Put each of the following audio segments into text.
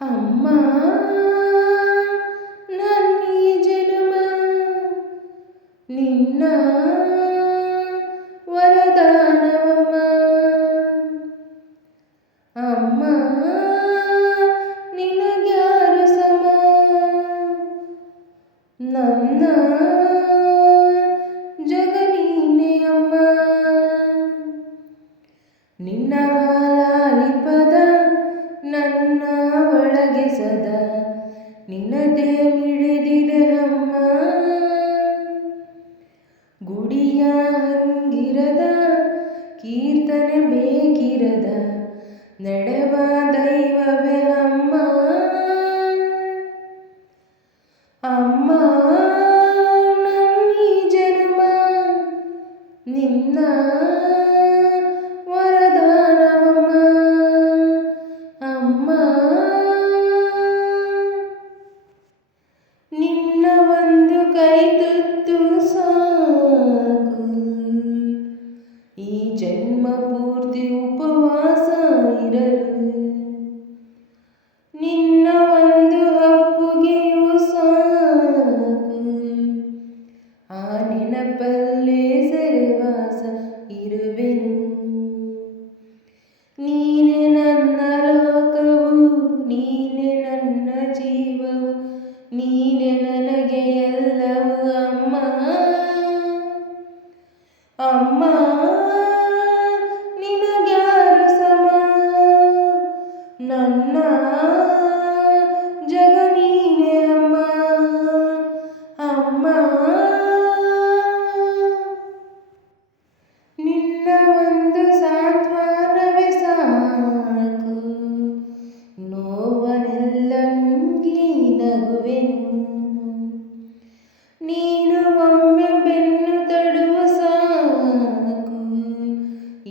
ಅಮ್ಮ ನನ್ನೀ ಜನುಮ ನಿನ್ನ ವರದಾನವಮ್ಮ. ಅಮ್ಮ ನಿನಗ್ಯಾರು ಸಮ, ನನ್ನ ಜಗ ನೀನೆ ಅಮ್ಮ. ನಿನ್ನ ಹಾಲಾಲಿಪದ ನನ್ನ ಒಳಗೆ ಸದಾ ನಿನ್ನದೇ ಮಿಡಿದಿದೆ ಅಮ್ಮ. ಗುಡಿಯ ಹಂಗಿರದ ಕೀರ್ತನೆ ಬೇಕಿರದ ನಡೆವ ದೈವವೇ ಅಮ್ಮ. ಅಮ್ಮ ನನ್ನೀ ಜನ್ಮ ನಿನ್ನ ವರದಾನವಮ್ಮ. ಅಮ್ಮ ನಿನ್ನ ಒಂದು ಕೈ ತುತ್ತು ಸಾಕು, ಈ ಜನ್ಮ ಪೂರ್ತಿ ಉಪವಾಸ ಇರಲು. ನಿನ್ನ ಒಂದು ಅಪ್ಪುಗೆಯೂ ಸಾಕು, ಆ ನೆನಪಲ್ಲೇ ಸೆರೆವಾಸ ಇರುವೆನು. ನೀನೆ ನನ್ನ ಲೋಕವು, ನೀನೆ ನನ್ನ ಜೀವವು, ನೀನೆ ನನಗೆ ಎಲ್ಲವೂ ಅಮ್ಮ. ಅಮ್ಮ ನಿನಗ್ಯಾರು ಸಮ, ನನ್ನ ಜಗ ನೀನೆ ಅಮ್ಮ. ಅಮ್ಮ ನಿನ್ನ ಒಂದು ಸಾಂತ್ವನವೇ ಸಾಕು, ನೋವನೆಲ್ಲ ನುಂಗಿ ನಗುವೆನು. ನೀನು ಒಮ್ಮೆ ಬೆನ್ನು ತಡುವ ಸಾಕು,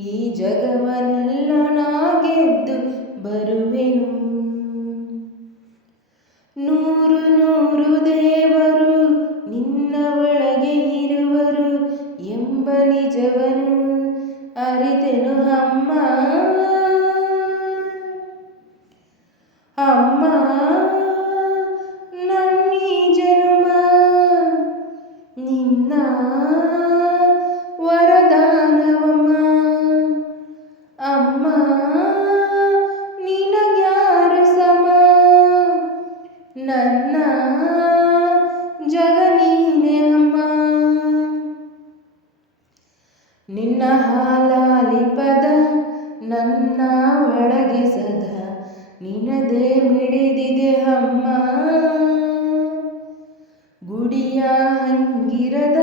ಈ ಜಗವನ್ನೆಲ್ಲ ನಾ ಗೆದ್ದು ಬರುವೆನು. ನೂರು ನೂರು ದೇವರು ನಿನ್ನ ಒಳಗೆ ಇರುವರು ಎಂಬ ನಿಜವನ್ನು ಅರಿತೆನು ಅಮ್ಮ. ಅಮ್ಮ ನನ್ನೀ ಜನುಮ ನಿನ್ನ ವರದಾನವಮ್ಮ. ಅಮ್ಮ ನಿನಗ್ಯಾರು ಸಮ, ನನ್ನ ಜಗ ನೀನೆ ಅಮ್ಮ. ನಿನ್ನ ಹಾಲಾಲಿಪದ ನನ್ನ ಒಳಗೆ ಸದಾ ನಿನ್ನದೇ ಮಿಡಿದಿದೆ ಅಮ್ಮ. ಗುಡಿಯ ಹಂಗಿರದ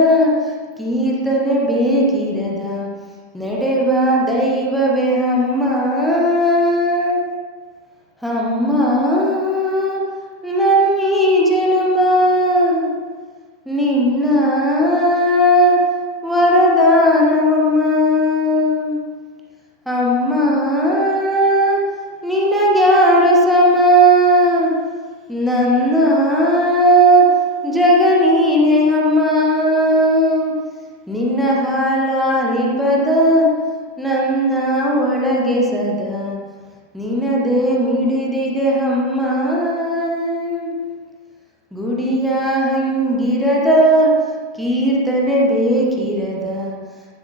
ಕೀರ್ತನೆ ಬೇಕಿರದ ನಡೆವ ದೈವವೇ ಅಮ್ಮ. ಅಮ್ಮ ನನ್ನೀ ಜನುಮ ನಿನ್ನ ವರದಾನವಮ್ಮ. ಅಮ್ಮ ನಿನಗ್ಯಾರು ಸಮ, ನನ್ನ ಜಗ ನೀನೆ ಅಮ್ಮ. ನಿನ್ನ ಹಾಲಾಲಿಪದ ನನ್ನ ಒಳಗೆ ಸದಾ ನಿನ್ನದೇ ಮಿಡಿದಿದೆ ಅಮ್ಮ. ಗುಡಿಯ ಹಂಗಿರದ ಕೀರ್ತನೆ ಬೇಕಿರದ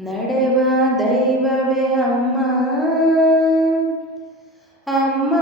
ನಡೆವ ದೈವವೇ ಅಮ್ಮ. ಅಮ್ಮ